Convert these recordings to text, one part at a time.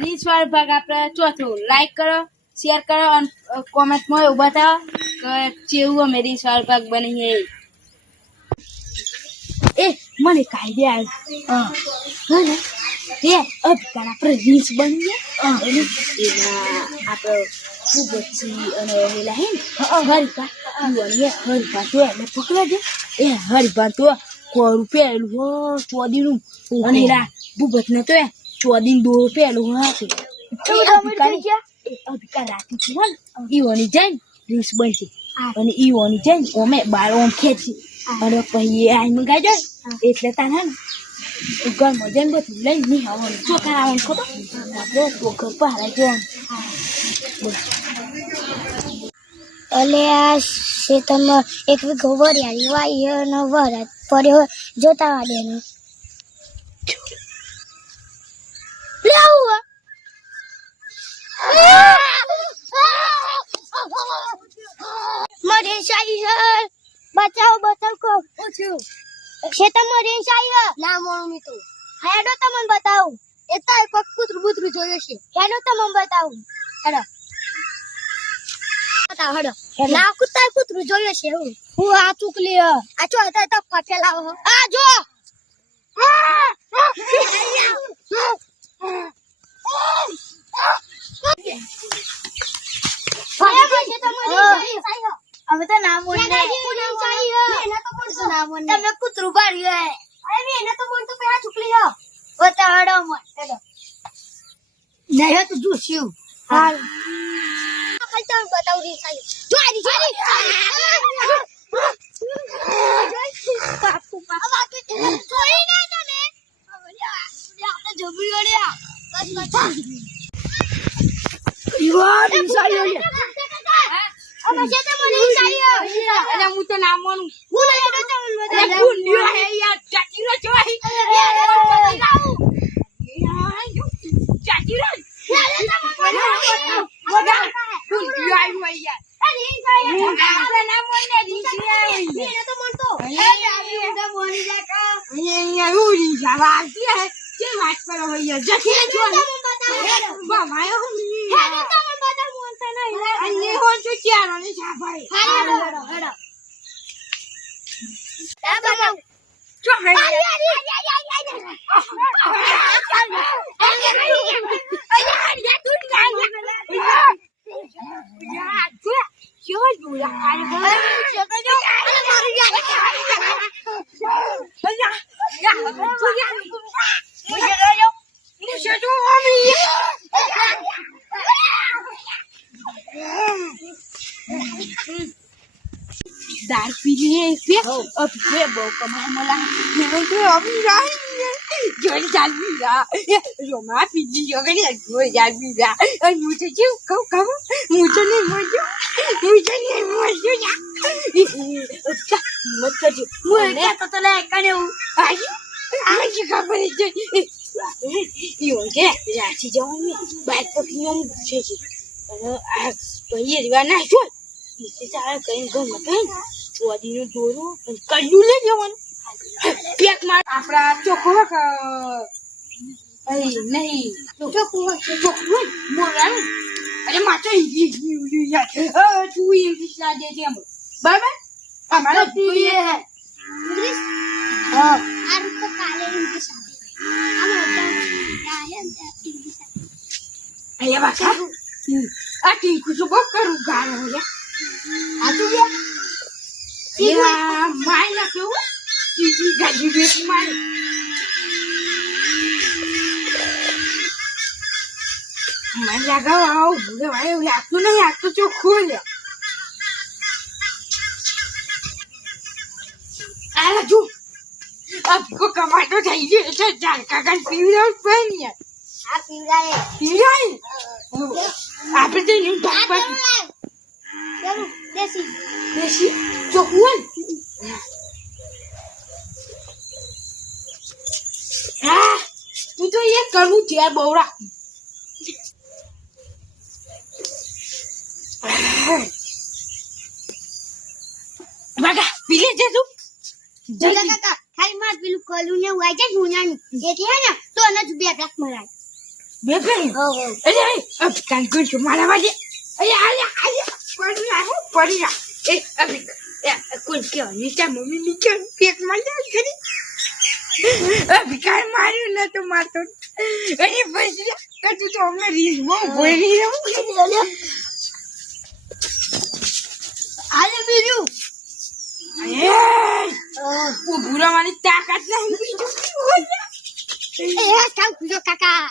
Reels વાળો ભાગ આપણે ચોથો લાઈક કરો, શેર કરો અને કોમેન્ટમાં એવું બતાવો કે કેવું અમે રીલ્સ વાળો ભાગ બની એ મને કાયદે આવ્યો એ અભિકાર આપણે રીલ્સ બનીએ એમાં આપણે ભૂપતજી અને એલા હે હરિભા હરિભા તો એને પકડા દે એ હરિભા તો 100 રૂપિયા ચોદીનું અને એલા ભૂપતને તો ચોદીન 2 રૂપિયા હતું અભિકાર રાતી છે ને ઈઓની જઈને રીલ્સ બનશે અને ઈઓની જઈને અમે બાર ઓમ ખેંચી અને પછી આ મંગાઈ જાય એટલે તાને ઘરમાં જઈને બધું લઈ નહીં આવવાનું ચોખા આવવાનું ખબર આપણે ચોખર પહાડા જવાનું અલે આ શેતમાં એક વીઘો વરિયાળી વાઈ અને વરાત પડ્યો જોતા વાડે ને મરે શાહી બચાવ બચાવ કો શેતમાં રે શાહી ના મમ્મી તું હેડો તમને બતાવું એ તો એક કૂતરું બૂતરું જોયો છે હેડો તમને બતાવું હેડો હડો ના કૂતરું જોયો છે હું આ ચૂકલી આ ચો હતા તો ફેલાવો આ જો હવે તો નામ તમે કૂતરું પાડ્યું એને તો બોલ તો પેલા ચૂકલી હો બતાડો મને નહીં તો જોશું હા ખાલી બતાવું રી ખાલી પાપુ પાપા જોઈ નહીં તને આપણે જબરી ગળ્યા બસ ઈવા નિસાયો લે હવે જે તો મને નિસાયો અરે હું તો નામ માનું હું નહીં તો તમને બતાવું હું લ્યો હે યાર ચાચીરો જોઈ ચાચીરો दार पी लिए पे अब पे बो कमाए मला ये तो अभी रही जोड़ी जाल भी रहा रोमा पी ली योगनी गोल जाल भी रहा और मुझे क्यों कब मुझे नहीं मजो या मत कर मुझे क्या तो ले कने आज खबर है यो के राची जाऊं मैं बात पर क्यों पूछे छी और तो ये रिवा ना छोड़ इससे सारा कहीं घर में कहीं ચોદીનું દોરું અને કલ્લું લઈ જવાનું પેક માર આપણા ચોખ્ખો નહીં ચોખ્ખો મોરાનું અરે માતો ઇંગ્લિશ તું ઇંગ્લિશ ના દે છે બરાબર અમારો પીએ હે ઇંગ્લિશ હા આ તો કાલે ઇંગ્લિશ આવે બાકા આ ટીકુ તો બહુ કરું ગાળો હે આ તું યા માય ના કેવું ટીવી ગાડી બેસ માય મને લગાવ આવ ભૂલે ભાઈ લાગતું નહીં આ તો ચોખ્ખું લે આ જો આપકો કમાટો થઈ ગયો છે ચાર કાકા પીવડાવ પણ આ પીવડાય આપણે તો નું ભાગ ભાગ ચલો દેશી ચોખ્ખું હા તું તો એ કરવું છે બહુ રાખ બાગા પીલે છે તું જલ્દી કાકા ખાઈ માર પેલું કલું ને વાઈ જાય ગુનાનું એટલે હે ને તો અનજ બે પેક મરાય બે ભાઈ અરે અબ કાલ ગુડ કે મારા વાજે અરે પડી ના એ અભી કોણ કે નીચે મમ્મી નીચે પેટ માં જાય ખરી અભી કાલ માર્યું ન તો મારતો અરે બસ તું તો અમને રીસ બહુ ભોળી રહ્યો આલે બીજું ઓ ભૂરા મારી તાકાત નહીં બીજું કામ કુજો કાકા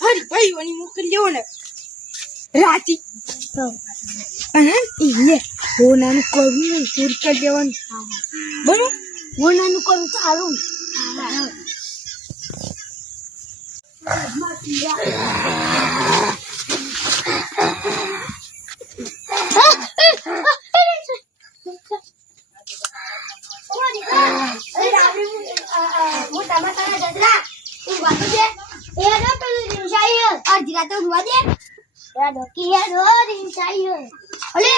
હરિભાઈઓની મોકલી લેવો ને રાતી અને હોનાનું કરવું નહીં પૂર કરી દેવાનું બરોબર હોનાનું કરું સારું અડધી રાતે ઉડવા દે ડોકી હે રો રીંસાઈ હે અલે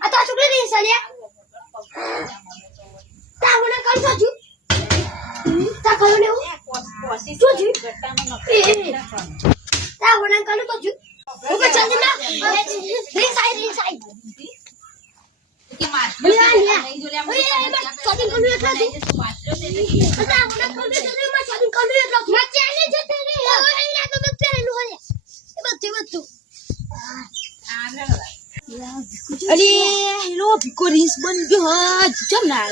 આ તો છોકરી રીંસા લે તા મને કર છો જુ તા કરું ને જો જુ તા મને કરું તો જુ હું કે જલ્દી ના રીંસાઈ કે માર ચોથી કરું એટલા જુ તા મને કરું તો મેં ચોથી કરું એટલા મત ચાલે જતે રે એના તો મત પેરેલું હે બધું અરે એનો ભીકો રીસ બની ગયો ચમ ના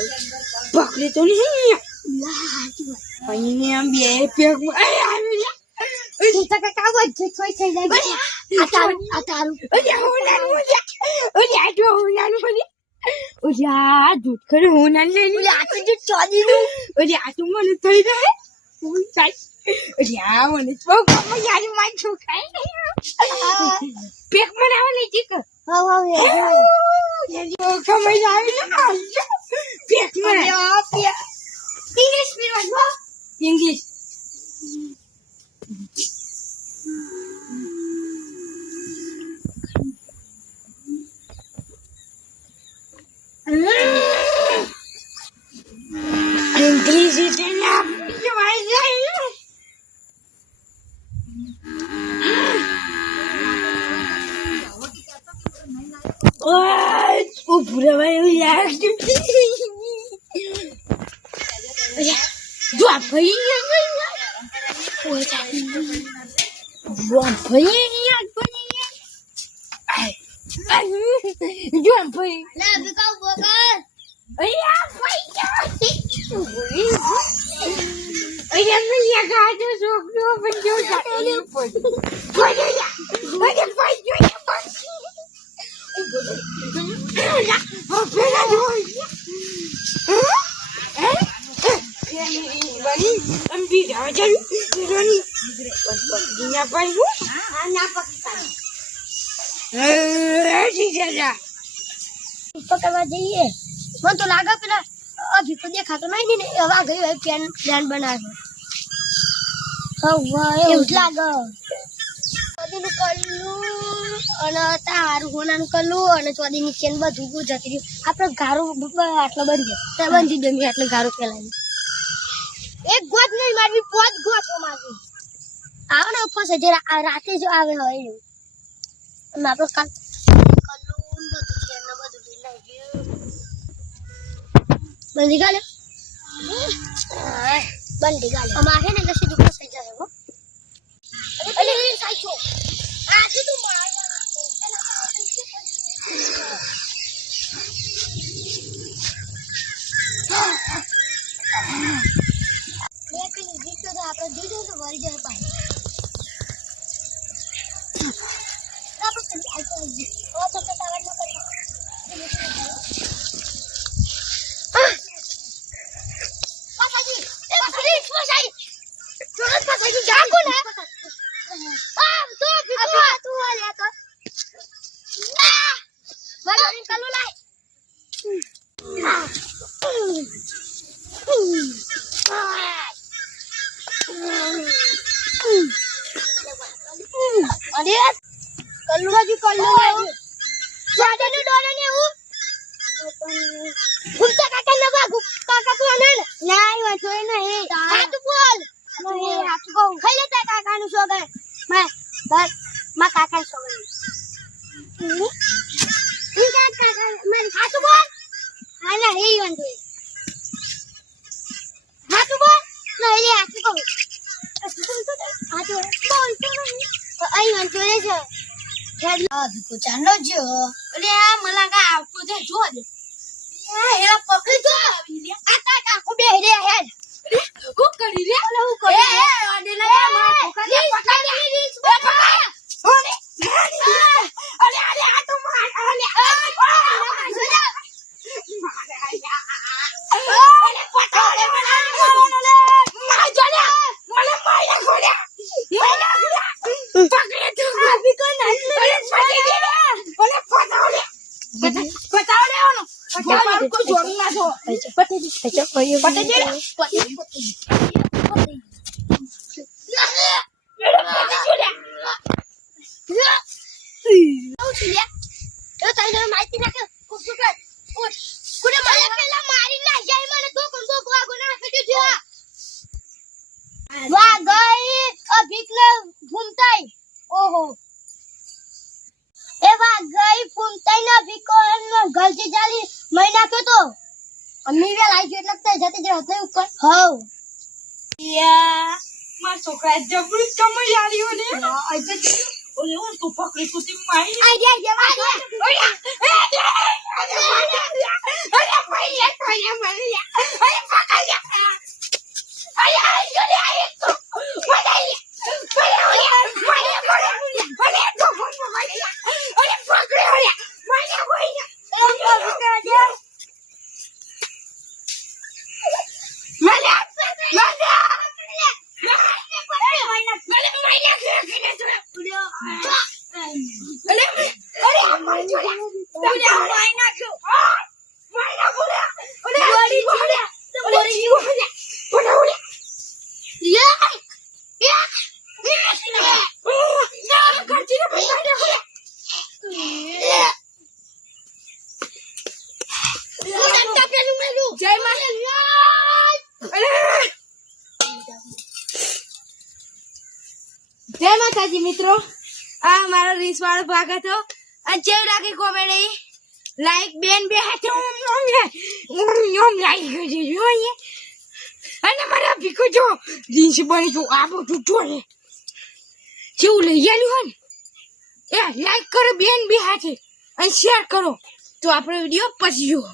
પકડે તો નહીં અહીંયા બે પેક કાકા વચ્ચે થોઈ થઈ જાય આ તારું અરે હોનાનું દૂધ કરે હોનાનું લઈ આ તો જે ચોદીનું અરે આ તો મને થઈ રહે હું ચાલ અરે આ મને બહુ ગમે યાર માર છોકરાએ પેક બનાવવા લઈ જી કર હા કમાઈ આવી ને પેક બનાવ ઇંગ્લિશ પીરવા ઇંગ્લિશ ઇંગ્લિશ એટલે આપી જાય ઓ પૂરા ભાઈ યાર જો ભાઈ લે બિકાવ બોગર પકડવા જઈએ મને તો લાગે પેલા અભી તો દેખાતો નહીં ને હવે આ ગયું પ્લાન બનાવ્યો એવું જ લાગે ચોદીનું કરલું અને તારું હોનાનું કરલું અને ચોદીની ચેન બધું જતી રહ્યું આપણે ગારો આટલો બંધ છે બંધી દમી આટલો ગારો ફેલાવી એક ગોત નહીં મારવી પોત ગોતો મારવી આવે ને ઉપવાસ જે રાતે જો આવે હોય એવું અને આપણે કાલ કરલું બધું ચેન ને બધું લઈ ગયું બંધી ગાલે બંધી ગાલે અમારે ને કશું દુઃખ થઈ જાય હો અરે એ સાચો આજે તું મેં પેલી જીતો તો આપણે દીધો તો વળી જાય પાણી આપણે ઓ તો તાવડ ન કરી અરે કલ્લુ બાજુ કલ્લુ જાડેનું ડોનો ને હું ગુંતા કાકા ન વાગુ કાકા તું આને ના ઈ વાંચો નહીં આ તું બોલ નહીં આ તું કહું ખાઈ લેતા કાકાનું સોગન માં કાકા સોગન ઈ કાકા મને આ તું બોલ હા ના એ વાંચો હા તું બોલ નહીં આ તું કહું આ તું બોલ તો અહીં વાંચો રે છે ભીખુ ચાંદો જો અરે આ મલાકા આવતો છે જો દે એલા પકડી જો આ તા કાકુ બે રે હેડ હું કરી રે ઓલે હું કરી એ અડે લે માં પકડી પકડી રીસ પકડ ઓલે અરે અરે આ તો માર અરે અરે પકડે મને માર જલે મને માયા ગોળ્યા પકડે તું આવી કોણ અરે પકડી દે ઓલે પટાવલે ઓનો પટાવલે કો જોડી ના છો પટે દે વાહ ગઈ અભિકને ઘૂમતાઈ ઓહો એ વાહ ગઈ ફૂમતાઈ ના ભીકોન ગલતી ચાલી મહિના કે તો અમ્મી વે લાઈ એટલે તે જતી જે હતો ઉપર હવ યા માર છોકરા જબડી કમઈ આલી ઓને આઈ તો ઓલે હું તો પકડી કુતી મારી આઈ દે ઓયા અરે ભાઈ ભાઈ મારી અરે પકડ અરે તો પડાઈ જય માતાજી મિત્રો આ મારો રીસ વાળો ભાગ હતો અને જેવું લાગે કોમેડી લાઈક બેન બે હાથે ઓમ લાઈક જોઈએ અને મારા ભીખુ જો રીસ બની તો આ બધું જોડે જેવું લઈ આલ્યું હોય ને એ લાઈક કરો બેન બે હાથે અને શેર કરો તો આપણો વિડીયો પછી જુઓ.